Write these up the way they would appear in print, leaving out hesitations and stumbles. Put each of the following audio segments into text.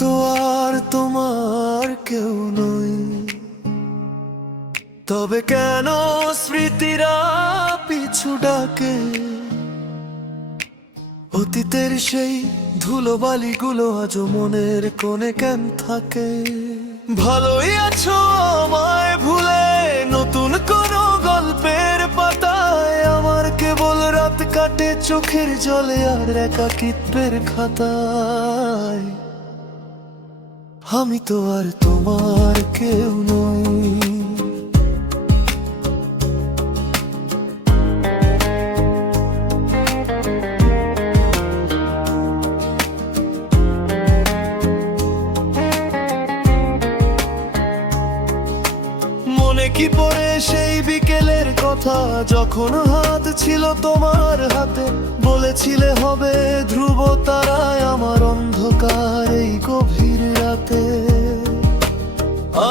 তো আর তোমার কেউ নই, তবে কেন স্মৃতিরা পিছু ডাকে? অতীতের সেই ধুলোবালিগুলো আজও মনের কোণে কেন থাকে? ভালোই আছো আমায় ভুলে নতুন কোনো গল্পের পাতায়? আমার কেবল রাত কাটে চোখের জলে আর একাকিত্বের খাতায়। আমি তো আর তোমার কেউ নই। মনে কি পড়ে সেই বিকেলের কথা, যখন হাত ছিল তোমার হাতে, বলেছিলে হবে ধ্রুব তারায় আমার অন্ধকার এই গভীর রাতে।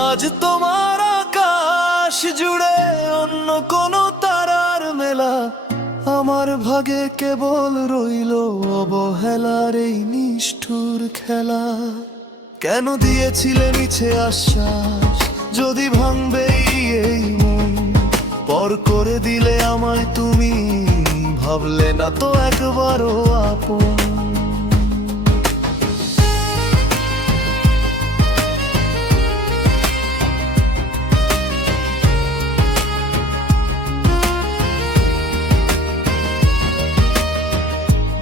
আজ তোমার আকাশ জুড়ে অন্য কোনো তারার মেলা, আমার ভাগে কেবল রইল অবহেলার এই নিষ্ঠুর খেলা। কেন দিয়েছিলে মিছে আশ্বাস, যদি ভাঙবে এই মন? পর করে দিলে আমায় তুমি, ভাবলে না তো একবারও আপন।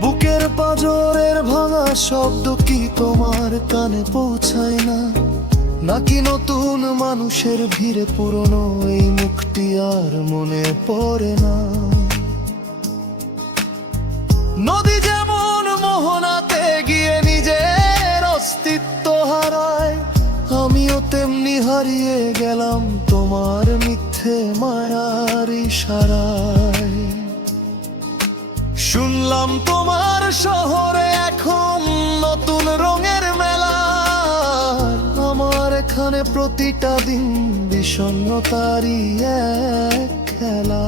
বুকের পাঁজরের ভাঙা শব্দ কি তোমার কানে পৌঁছায় না? নাকি নতুন মানুষের ভিড়ে পুরনো এই মুখটি আর মনে পড়ে না? নদী যেমন মোহনাতে গিয়ে নিজের অস্তিত্ব হারায়, আমিও তেমনি হারিয়ে গেলাম তোমার মিথ্যে মায়ার ইশারায়। শুনলাম তোমার শহরে এখন নতুন রঙের মেলা, আমার এখানে প্রতিটা দিন বিষণ্ণতারই এক খেলা।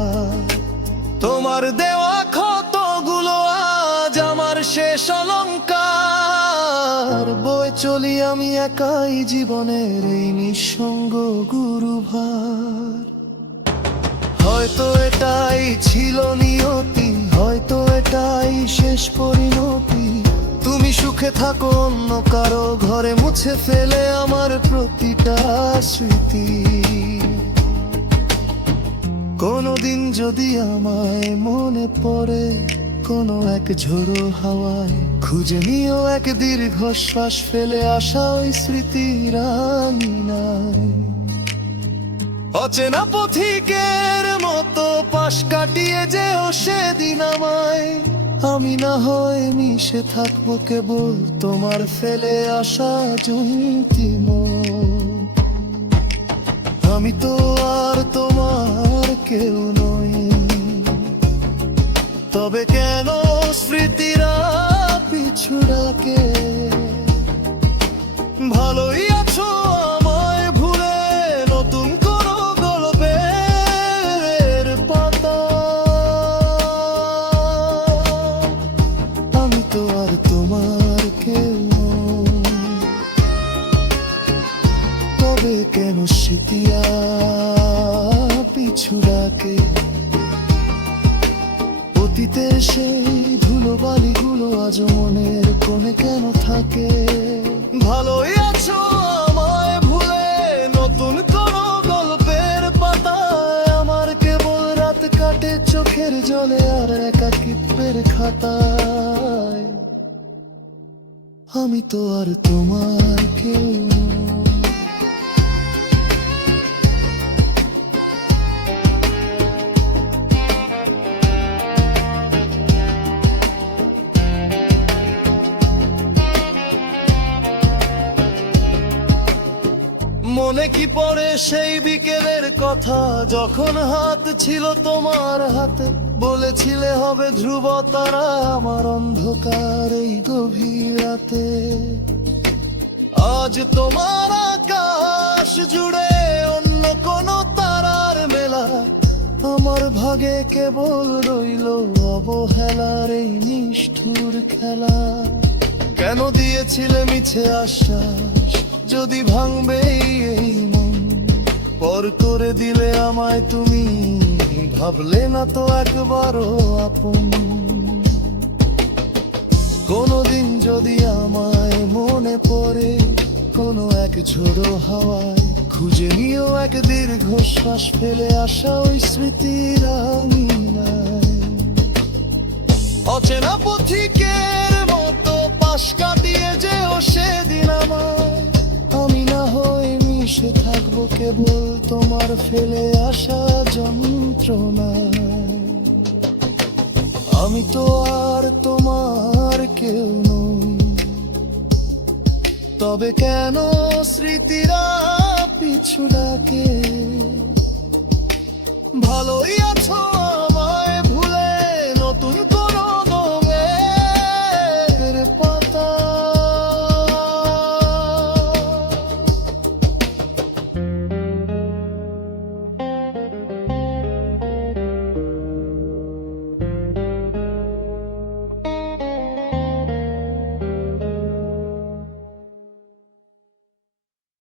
তোমার দেওয়া ক্ষতগুলো আজ আমার শেষ অলংকার, বয়ে চলি আমি একাই জীবনের এই নিঃসঙ্গ গুরুভার। হয়তো এটাই ছিল নিয়তি, হয়তো এটাই শেষ পরিণতি। তুমি সুখে থাকো অন্য কারো ঘরে, মুছে ফেলে আমার প্রতিটা স্মৃতি। কোনোদিন যদি আমায় মনে পড়ে কোনো এক ঝোড়ো হাওয়ায়, খুঁজে নিও এক দীর্ঘশ্বাস ফেলে আসা ওই স্মৃতির আঙিনায়। অচেনা পথিকের মতো পাশ কাটিয়ে যেও সেদিন আমায়, আমি না হয় মিশে থাকবো কেবল তোমার ফেলে আসা জন্তিম। আমি তো আর তোমার কেউ নই, তবে কেন স্মৃতিরা পিছু ডাকে? ভালোই আছো আমায় ভুলে নতুন কোনো গল্পের পাতা? আমি তো আর তোমার কেউ নই, তবে কেন স্মৃতিরা পিছু ডাকে? অতীতের সেই ধুলোবালিগুলো আজ মনের কোণে কেন থাকে? ভালোই আছো আমায় ভুলে নতুন কোনো গল্পের পাতায়, আমার কেবল রাত কাটে চোখের জলে আর একাকিত্বের খাতায়। আমি তো আর তোমার কেউ নই। মনে কি পড়ে সেই বিকেলের কথা, যখন হাত ছিল তোমার হাতে, বলেছিলে হবে ধ্রুব তারা আমার অন্ধকার এই গভীর রাতে। আজ তোমার আকাশ জুড়ে অন্য কোনো তারার মেলা, আমার ভাগে কেবল রইল অবহেলার এই নিষ্ঠুর খেলা। কেন দিয়েছিলে মিছে আশ্বাস যদি ভাঙবে এই মন, পর করে দিলে আমায় তুমি, ভাবলে না তো একবারও আপন। কোনোদিন যদি আমায় মনে পড়ে কোনো এক ঝোড়ো হাওয়ায়, খুঁজে নিও এক দীর্ঘশ্বাস ফেলে আসা ওই স্মৃতির আঙিনায়। অচেনা পথিকের মতো পাশ কাটিয়ে যেও সেদিন আমায়, আমি না হয়ে মিশে থাকবো কেবল তোমার ফেলে আসা যন্ত্রণায়। আমি তো আর তোমার কেউ নই, তবে কেন স্মৃতিরা পিছু ডাকে? ভালোই আছো